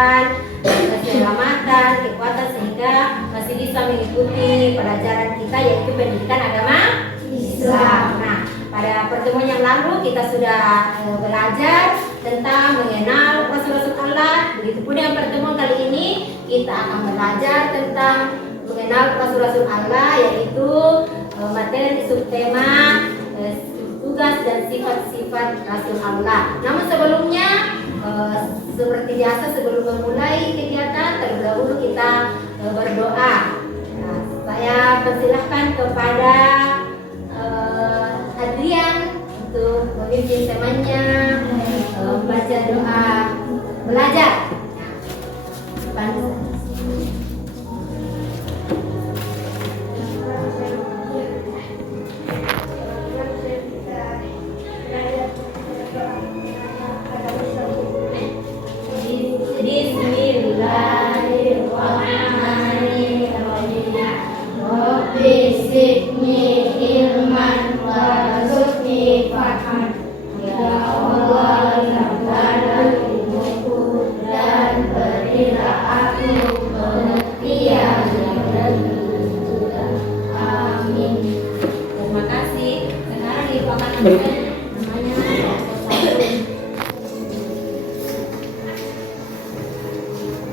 kesehatan, keselamatan, kekuatan sehingga masih bisa mengikuti pelajaran kita yaitu pendidikan agama Islam. Nah, pada pertemuan yang lalu kita sudah belajar tentang mengenal Rasul-Rasul Allah. Begitu pun yang pertemuan kali ini kita akan belajar tentang mengenal Rasul-Rasul Allah, yaitu materi subtema tugas dan sifat-sifat Rasul Allah. Namun sebelumnya seperti biasa sebelum memulai kegiatan terlebih dahulu kita berdoa. Nah, saya persilahkan kepada Adrian untuk memimpin temannya baca doa belajar.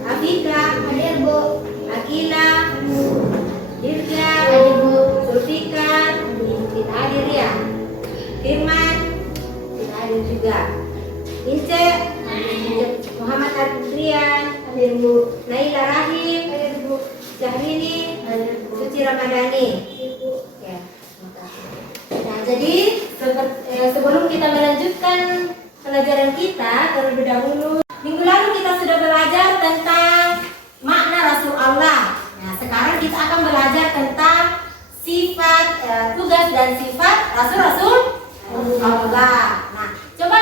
Afika, hadir Bu. Akila, Dirga, hadir Bu. Sulfikar, tidak hadir ya. Firman, tidak hadir juga. Ince, Muhammad Adrian, hadir Bu. Naila Rahim, hadir Bu. Syahrini, hadir Bu. Suci Ramadhani. Oke, makasih. Nah, jadi sebelum kita melanjutkan pelajaran kita, terlebih dahulu minggu lalu kita sudah belajar tentang makna Rasul Allah. Nah, sekarang kita akan belajar tentang sifat, tugas dan sifat Rasul-Rasul Allah. Nah, coba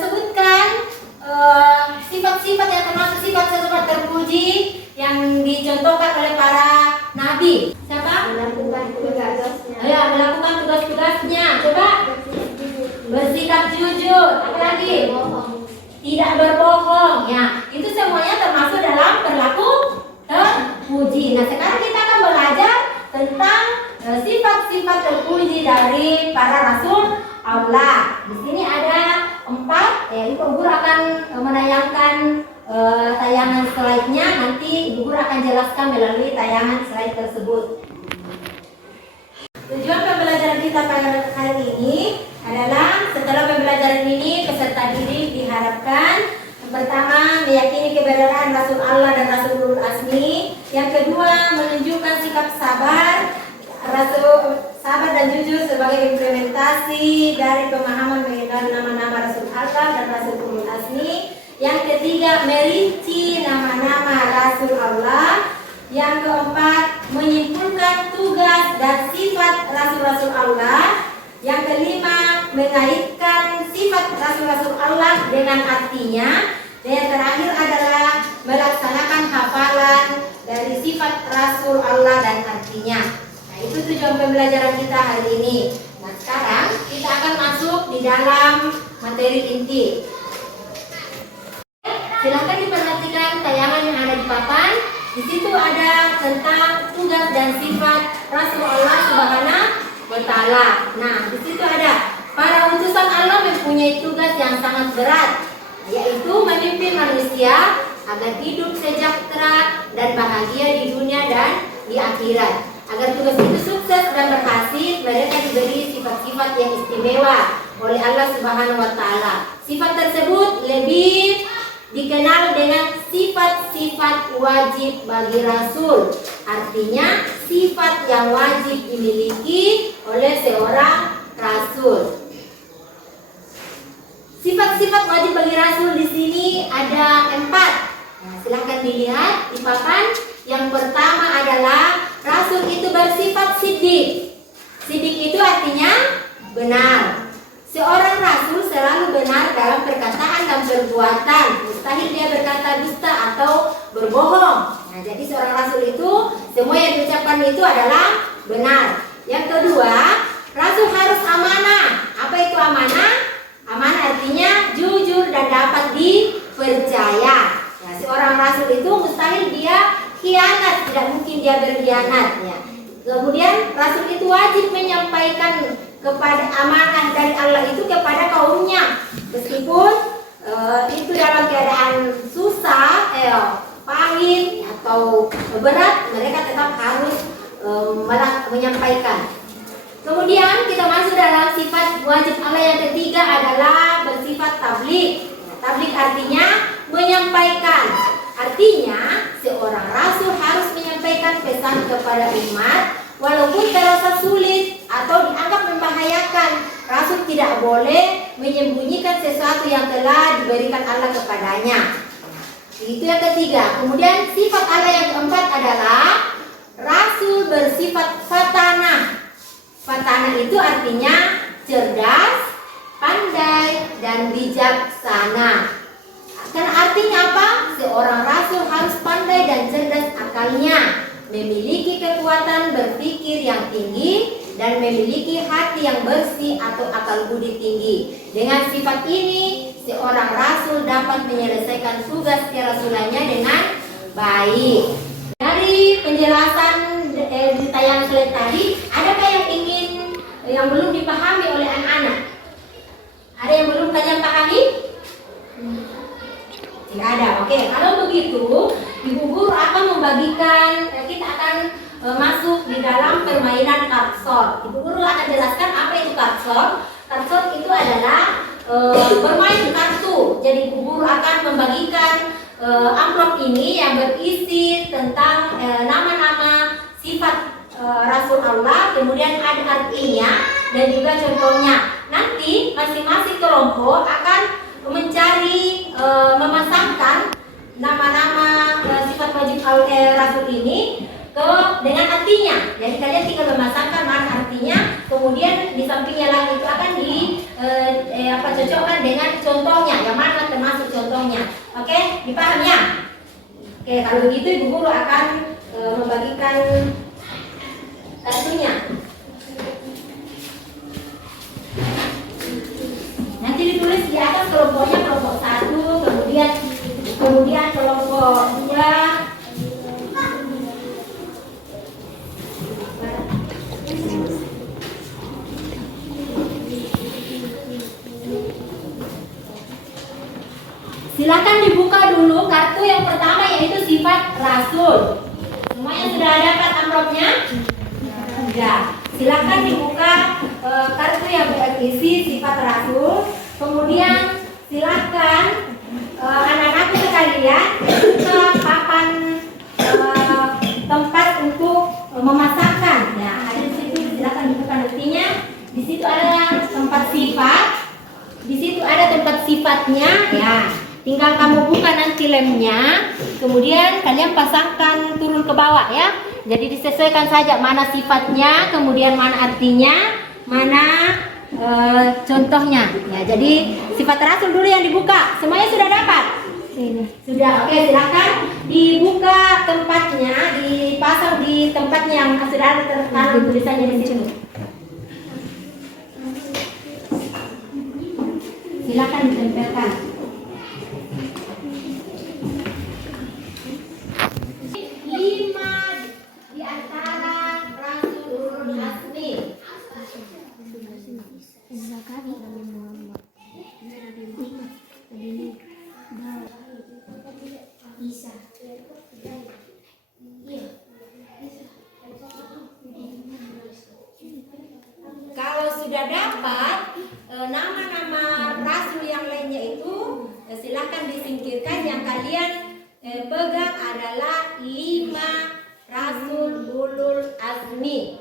sebutkan sifat-sifat yang termasuk sifat-sifat terpuji yang dicontohkan oleh para nabi. Siapa? Melakukan tugasnya. Ya, melakukan tugas-tugasnya. Coba bersikap jujur. Apa lagi? Tidak berbohong. Ya, itu semuanya termasuk dalam perilaku terpuji. Nah, sekarang kita akan belajar tentang sifat-sifat terpuji dari para rasul Allah. Di sini ada 4. Ya, Ibu Guru akan menayangkan tayangan slide-nya. Nanti Ibu Guru akan jelaskan melalui tayangan slide tersebut. Tujuan pembelajaran kita pada hari ini adalah setelah pembelajaran ini peserta didik diharapkan yang pertama meyakini keberadaan Rasul Allah dan Rasul Ulul Azmi, yang kedua menunjukkan sikap sabar dan jujur sebagai implementasi dari pemahaman mengenal nama-nama Rasul Allah dan Rasul Ulul Azmi, yang ketiga merinci nama-nama Rasul Allah, yang keempat menyimpulkan tugas dan sifat Rasul-Rasul Allah, yang kelima mengaitkan sifat Rasul-Rasul Allah dengan artinya, dan yang terakhir adalah melaksanakan hafalan dari sifat Rasul Allah dan artinya. Nah, itu tujuan pembelajaran kita hari ini. Nah, sekarang kita akan masuk di dalam materi inti. Silakan diperhatikan tayangan yang ada di papan. Di situ ada tentang tugas dan sifat Rasul Allah Subhanahu wa Ta'ala. Nah, di situ ada para utusan Allah mempunyai tugas yang sangat berat, yaitu memimpin manusia agar hidup sejahtera dan bahagia di dunia dan di akhirat. Agar tugas itu sukses dan berhasil, mereka diberi sifat-sifat yang istimewa oleh Allah Subhanahu wa Ta'ala. Sifat tersebut lebih dikenal dengan sifat-sifat wajib bagi Rasul. Artinya sifat yang wajib dimiliki oleh seorang Rasul. Sifat-sifat wajib bagi Rasul di sini ada 4. Nah, silahkan dilihat di papan. Yang pertama adalah Rasul itu bersifat siddiq. Siddiq itu artinya benar. Seorang Rasul selalu benar dalam perkataan dan perbuatan. Mustahil dia berkata dusta atau berbohong. Nah, jadi seorang Rasul itu semua yang diucapkan itu adalah benar. Yang kedua, Rasul harus amanah. Apa itu amanah? Amanah artinya jujur dan dapat dipercaya. Nah, seorang rasul itu mustahil dia khianat, tidak mungkin dia berkhianat ya. Kemudian rasul itu wajib menyampaikan kepada amanah dari Allah itu kepada kaumnya, meskipun itu dalam keadaan susah, pahit atau berat, mereka tetap harus menyampaikan. Kemudian kita masuk dalam sifat wajib Allah yang ketiga adalah bersifat tabligh. Tabligh artinya menyampaikan. Artinya seorang rasul harus menyampaikan pesan kepada umat walaupun terasa sulit atau dianggap membahayakan. Rasul tidak boleh menyembunyikan sesuatu yang telah diberikan Allah kepadanya. Itu yang ketiga. Kemudian sifat Allah yang keempat adalah rasul bersifat fatanah. Fatanah itu artinya cerdas, pandai, dan bijaksana. Karena artinya apa? Seorang rasul harus pandai dan cerdas akalnya, memiliki kekuatan berpikir yang tinggi, dan memiliki hati yang bersih atau akal budi tinggi. Dengan sifat ini, seorang rasul dapat menyelesaikan tugas kerasulannya dengan baik. Dari penjelasan di tayangan slide tadi, adakah yang belum dipahami oleh anak-anak? Ada yang belum kalian pahami? Tidak ada. Oke, kalau begitu, Ibu Guru akan membagikan, kita akan masuk di dalam permainan kartsor. Ibu Guru akan jelaskan apa itu kartsor. Kartsor itu adalah bermain kartu. Jadi Ibu Guru akan membagikan amplop ini yang berisi tentang nama-nama sifat Rasul Allah, kemudian ada artinya dan juga contohnya. Nanti masing-masing kelompok akan mencari memasangkan nama-nama sifat wajib Rasul ini dengan artinya. Jadi kalian tinggal memasangkan mana artinya, kemudian di sampingnya lagi itu akan cocokkan dengan contohnya, yang mana termasuk contohnya. Oke, dipahami ya? Oke, kalau begitu Ibu Guru akan membagikan kartunya. Nanti ditulis di atas kelompoknya, kelompok 1, kemudian kelompok 2. Silakan dibuka dulu kartu yang pertama, yaitu sifat Rasul. Semuanya sudah dapat amplopnya? Sudah. Silakan dibuka kartu yang berisi sifat Rasul. Kemudian silakan anak-anakku sekalian buka papan tempat untuk memasangkan. Ya, ada di situ. Silakan dibuka nantinya. Di situ ada tempat sifat. Di situ ada tempat sifatnya. Ya. Tinggal kamu buka nanti lemnya, kemudian kalian pasangkan turun ke bawah ya. Jadi disesuaikan saja mana sifatnya, kemudian mana artinya, mana contohnya. Ya, jadi sifat Rasul dulu yang dibuka. Semuanya sudah dapat? Sudah. Oke, silakan dibuka tempatnya, dipasang di tempatnya yang sudah ada tertera tulisannya di situ. Silakan ditempelkan. Kalau sudah dapat nama-nama rasul yang lainnya itu, silakan disingkirkan. Yang kalian pegang adalah 5 rasul ulul azmi.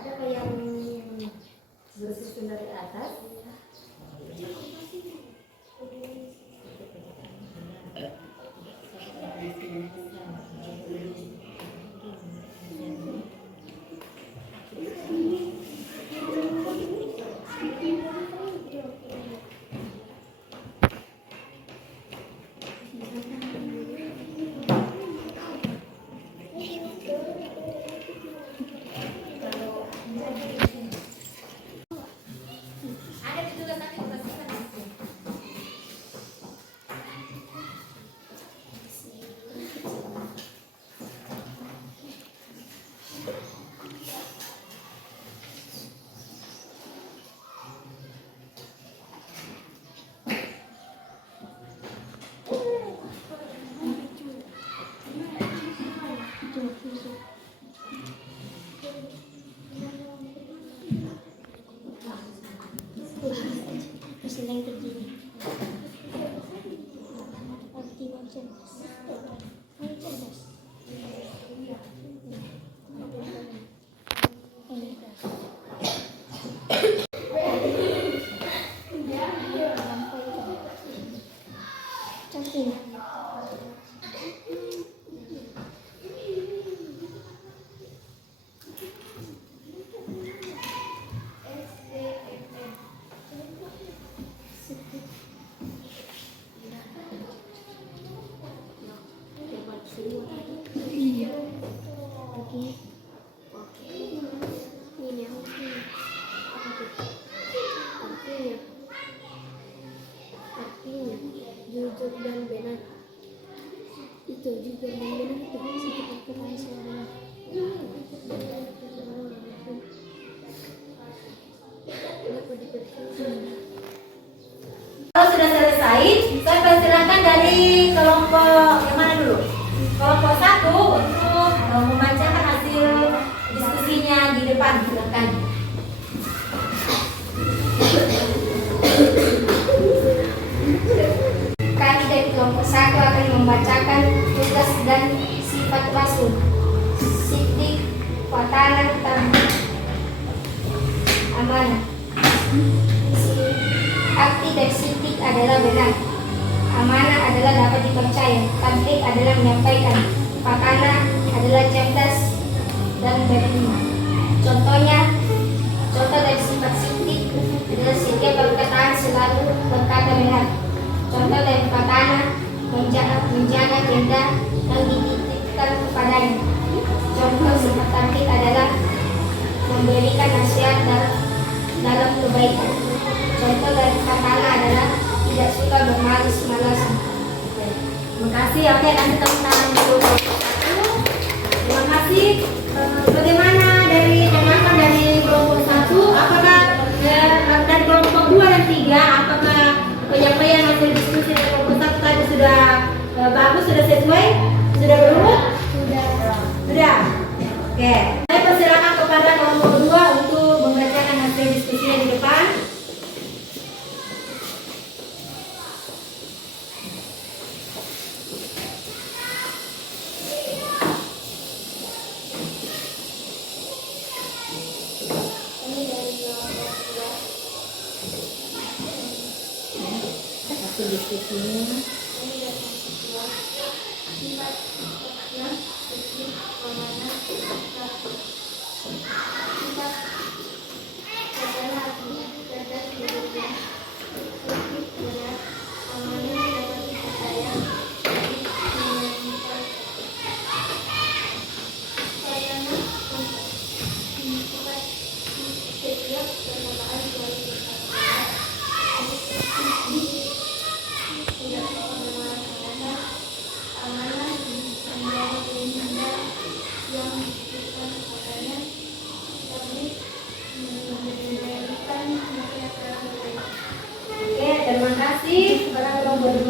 Ada yang bersusun dari atas? Ada juga tapi bersihkan mesin. Yang terjadi. Optimal cerdas. Cerdas. Cantik. Iya. Oke. Ini apa? Apa tuh? Artinya jujur dan benar. Itu jujur dan benar itu sekitar kerahasiaan. Dapat dipercaya. Kalau sudah selesai, saya persilakan dari kelompok yang mana dulu? Kelompok 1 untuk membacakan hasil diskusinya di depan, silakan. Kandidat kelompok 1 akan membacakan tugas dan sifat rasul. Sidik, watanan, amanah. Akti dan sidik adalah benar. Amanah adalah dapat dipercaya. Tablik adalah menyampaikan. Pakana adalah cerdas dan beriman. Contoh dari sifat sidik adalah setiap perkataan selalu berkata benar. Contoh dari pakana menjaga benda yang dititipkan kepadanya. Contoh sifat tablik adalah memberikan nasihat dalam kebaikan. Contoh dari pakana adalah tidak suka bermalas-malasan. Terima kasih. Oke, nanti tepuk tangan dulu. Terima kasih. Bagaimana dari teman-teman dari kelompok 1? Apakah dari kelompok 2 dan 3? Apakah penyampaian hasil diskusi dari kelompok 1 tadi sudah bagus, sudah sesuai, sudah berurut? Sudah. Oke. Saya persilakan kepada kelompok 2 untuk membacakan hasil diskusinya di depan. Diskusinya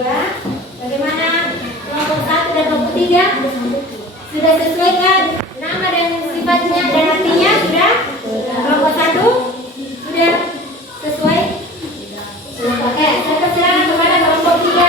2. Bagaimana kelompok 1 dan kelompok 3? Sudah sesuaikan nama dan sifatnya dan artinya? Sudah? Kelompok 1 sudah sesuai? Oke, saya persilakan kepada kelompok 3.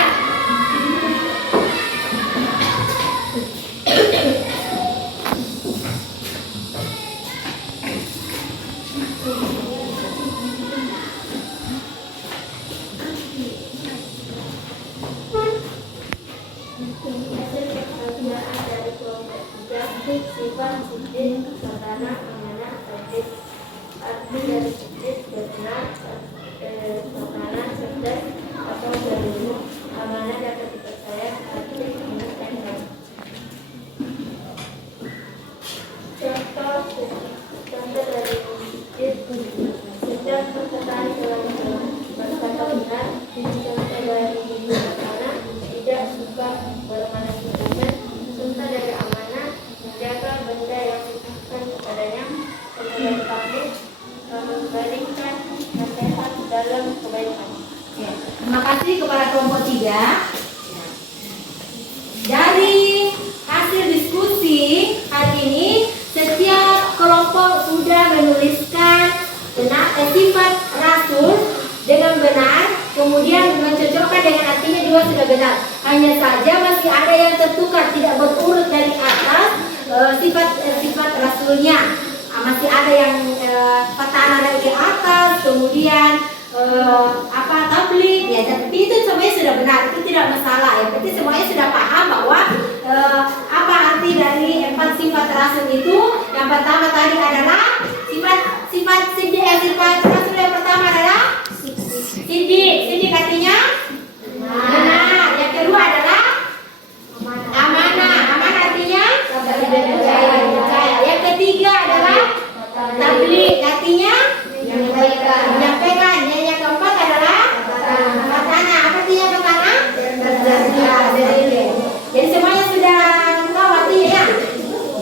Sifat, subjek, sarana, amanah, tertib. Arti dari subjek benar, sarana, cerdas, atau berilmu. Amanah dapat dipercaya, arti menurut dan baik. Contoh dari subjek, sedang perkataan selalu berkata benar. Contoh dari sarana, tidak suka bermanipulasi. Contoh dari amanah, menjaga benda yang dititipkan kepadanya. Kemudian pamit, memberikan nasihat dalam kebaikan. Terima kasih kepada kelompok 3. Dari hasil diskusi hari ini, setiap kelompok sudah menuliskan sifat rasul dengan benar, kemudian mencocokkan dengan artinya juga sudah benar. Hanya saja masih ada yang tertukar, tidak berurut dari atas sifat rasulnya. Masih ada yang fatana dari atas, kemudian tabligh ya, tapi itu semuanya sudah benar, itu tidak masalah ya. Berarti semuanya sudah paham bahwa apa arti dari 4 sifat rasul itu. Yang pertama tadi adalah sifat rasul yang pertama adalah sidik artinya benar. Yang kedua adalah amanah artinya percaya. Yang ketiga adalah tabligh artinya menyampaikan. Yang keempat adalah fatana. Apa artinya fatana? Jadi semuanya sudah tahu artinya ya.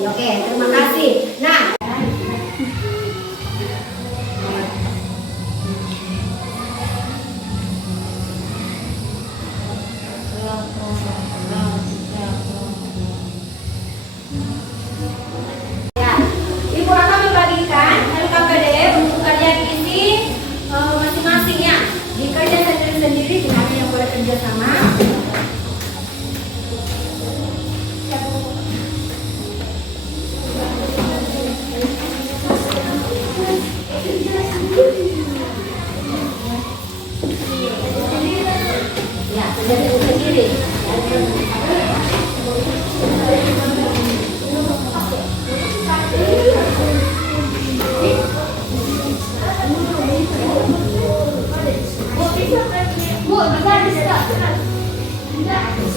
Oke, terima kasih. Nah, Ibu akan membagikan LKPD untuk kalian isi masing-masingnya. Dikerja sendiri-sendiri, tidak ada yang boleh kerja sama. Ya, kerja sendiri.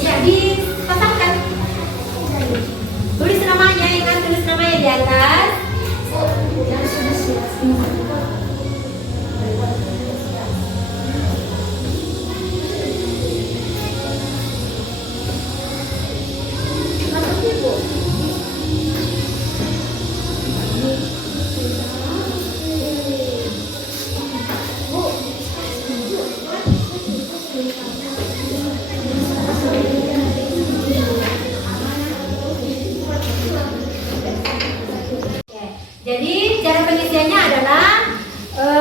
Ya, dipasangkan. Tulis namanya, ingat tulis namanya di atas. Jadi cara pengisiannya adalah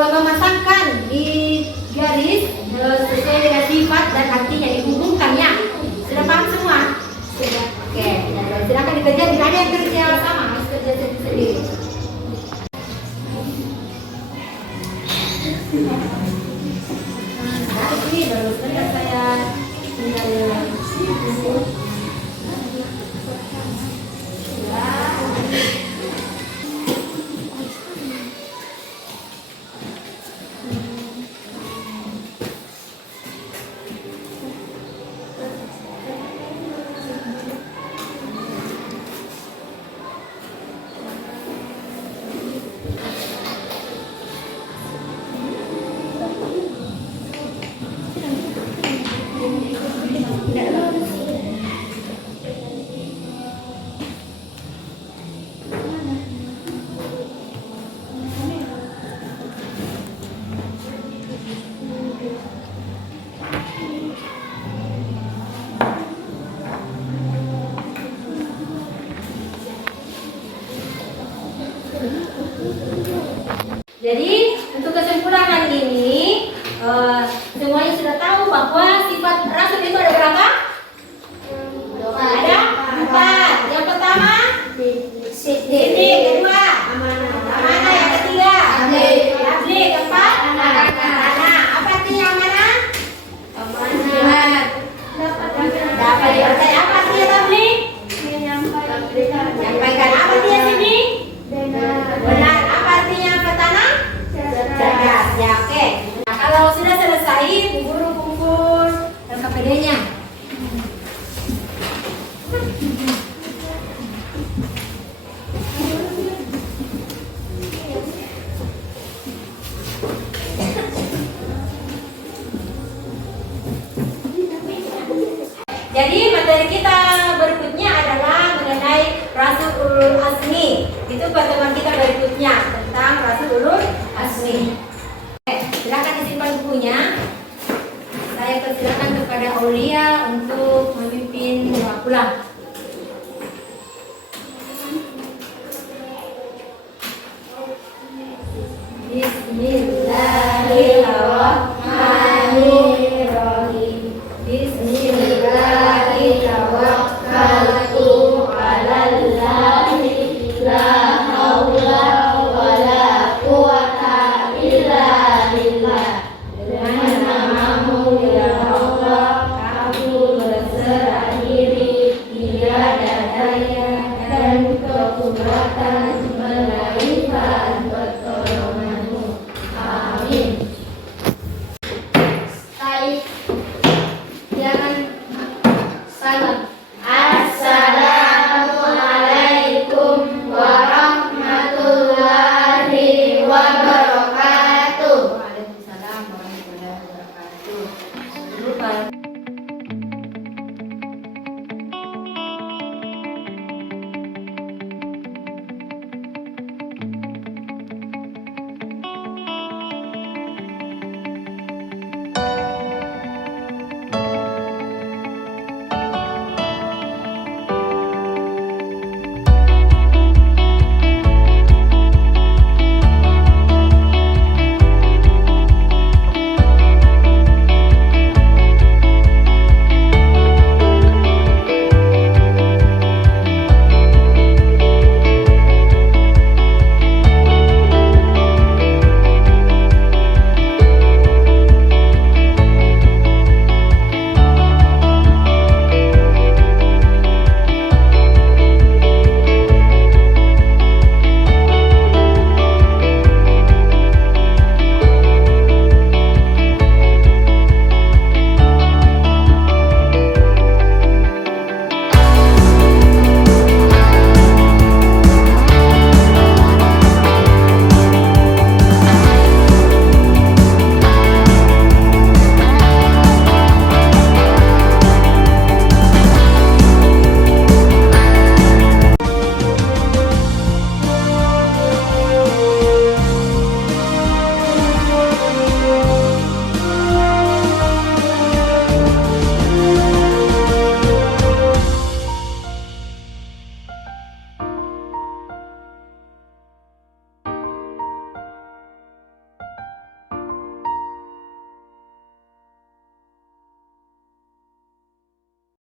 memasangkan di garis sesuai dengan sifat dan artinya, dihubungkannya. Sudah paham semua? Sudah. Oke, silakan dikerja. Tidak ada yang kerja sama, harus kerja sendiri. Nah, ini baru sebentar saya tinggal Jadi untuk kesimpulan kali ini semuanya sudah tahu bahwa sifat rasul itu ada berapa? Ada 4. Yang pertama sidik, kedua amanah, yang ketiga adil, keempat tanah. Apa artinya amanah? Dapat dipercaya. Apa artinya tabligh? Menyampaikan. Apa artinya sidik? Benar. Apa artinya petana? Cerdas. Ya, oke. Nah, kalau sudah selesai, Bu Guru kumpul LKPD-nya. Jadi materi kita berikutnya adalah mengenai Rasul Ulul Azmi. Itu pertemuan kita berikutnya tentang Rasul Ulul Azmi. Silakan disimpan bukunya. Saya persilakan kepada Aulia untuk memimpin doa pulang.